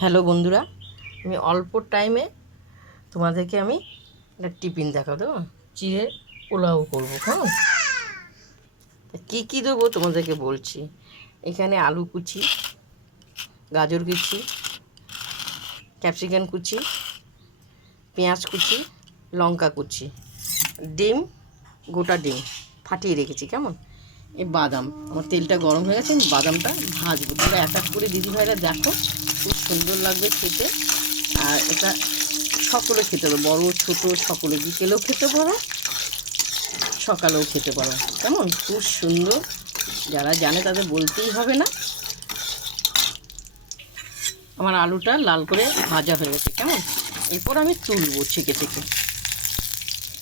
Hello বন্ধুরা, আমি অল্প টাইমে তোমাদেরকে আমি একটা টিফিন দেখাবো। চিড়ে পোলাও করবো, কেমন? কী কী দেবো তোমাদেরকে বলছি। এখানে আলু কুচি, গাজর কুচি, ক্যাপসিকাম কুচি, পেঁয়াজ কুচি, লঙ্কা কুচি, ডিম, গোটা ডিম ফাটিয়ে রেখেছি, কেমন? এই বাদাম, আমার তেলটা গরম হয়ে গেছে, আমি বাদামটা ভাজবো। তোমরা এক এক করে দিদিভাইরা দেখো, খুব সুন্দর লাগবে খেতে। আর এটা সকলে খেতে পারো, বড়ো ছোটো সকলে, বিকেলেও খেতে পারো, সকালেও খেতে পারো, কেমন? খুব সুন্দর, যারা জানে তাদের বলতেই হবে না। আমার আলুটা লাল করে ভাজা হয়ে গেছে, কেমন? এরপর আমি তুলবো ছেঁকে ছেঁকে,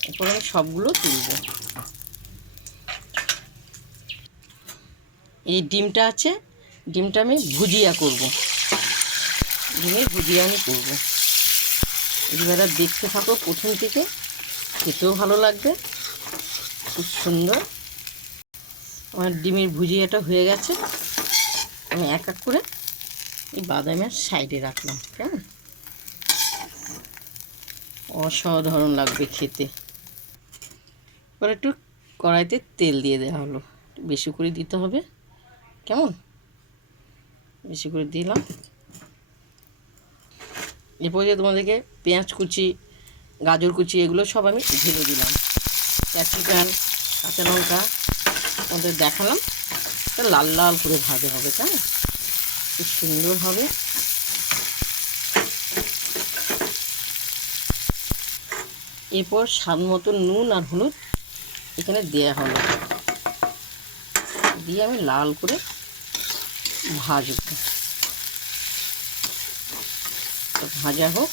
এরপর আমি সবগুলো তুলবো। এই ডিমটা আছে, ডিমটা আমি ভুজিয়া করব, ডিমের ভুজিয়া আমি করবো। এবারে দেখতে থাকো প্রথম থেকে, খেতেও ভালো লাগবে, খুব সুন্দর। আমার ডিমের ভুজিয়াটা হয়ে গেছে, আমি এক এক করে এই বাদামের সাইডে রাখলাম, কেমন? অসাধারণ লাগবে খেতে। এবার একটু কড়াইতে তেল দিয়ে দেওয়া হলো, বেশি করে দিতে হবে, কেমন? বেশি করে দিলাম। এরপরে যে তোমাদেরকে পেঁয়াজ কুচি, গাজর কুচি এগুলো সব আমি ঢেলে দিলাম, ক্যাপসিকাম, কাঁচা লঙ্কা তোমাদের দেখালাম। লাল লাল করে ভাজা হবে, তাই খুব সুন্দর হবে। এরপর স্বাদ মতো নুন আর হলুদ এখানে দেওয়া হলো, দিয়ে আমি লাল করে ভাজব। ভাজা হোক,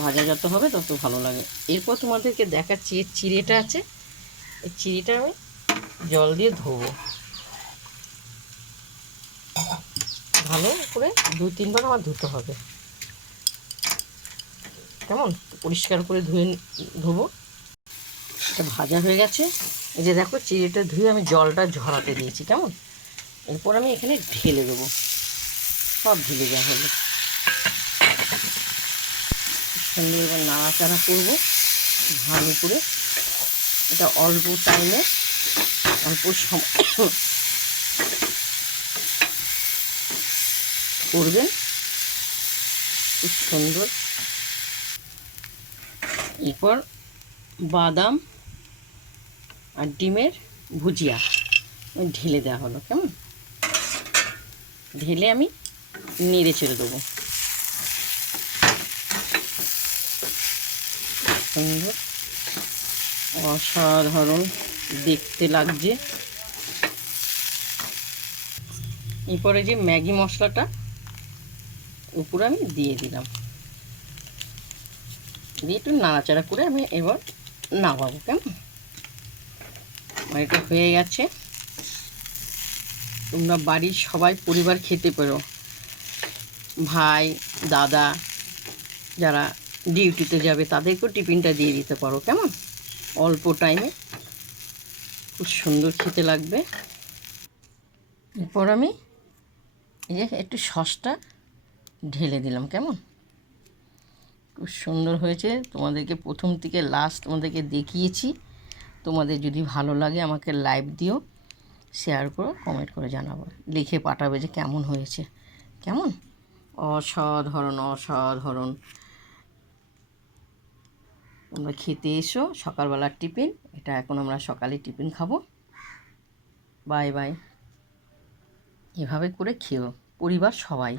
ভাজা যত হবে তত ভালো লাগে। এরপর তোমাদেরকে দেখাচ্ছি এর চিড়েটা আছে, এই চিড়েটা আমি জল দিয়ে ধোবো ভালো করে, 2-3 বার আমার ধুতে হবে, কেমন? পরিষ্কার করে ধোবো। এটা ভাজা হয়ে গেছে, এই যে দেখো চিড়েটা ধুয়ে আমি জলটা ঝরাতে দিয়েছি, কেমন? এরপর আমি এখানে ঢেলে দেবো, সব ঢেলে দেওয়া হলো। সুন্দর এবার নাড়াচাড়া করবো ভালো করে। এটা অল্প টাইমে, অল্প সময় করবেন, খুব সুন্দর। এরপর বাদাম আর ডিমের ভুজিয়া ঢেলে দেওয়া হলো, কেমন? ঢেলে আমি নেড়ে ছেড়ে দেবো, সুন্দর অসাধারণ দেখতে লাগছে। এরপরে যে ম্যাগি মশলাটা উপরে আমি দিয়ে দিলাম, দিয়ে একটু নাড়াচাড়া করে আমি এবার নামাবো, কেমন? এটা হয়ে গেছে। তোমরা বাড়ির সবাই পরিবার খেতে পারো, ভাই দাদা যারা ডিউটিতে যাবে তাদেরকেও টিফিনটা দিয়ে দিতে পারো, কেমন? অল্প টাইমে খুব সুন্দর খেতে লাগবে। এরপর আমি এই যে একটু সসটা ঢেলে দিলাম, কেমন? খুব সুন্দর হয়েছে। তোমাদেরকে প্রথম থেকে লাস্ট তোমাদেরকে দেখিয়েছি। তোমাদের যদি ভালো লাগে আমাকে লাইক দিও, শেয়ার করো, কমেন্ট করে জানাবো, লিখে পাঠাবে যে কেমন হয়েছে, কেমন? অসাধারণ অসাধারণ। তোমরা খেতে এসো, সকালবেলার টিফিন এটা। এখন আমরা সকালে টিফিন খাবো। Bye bye. এভাবে করে খেও পরিবার সবাই।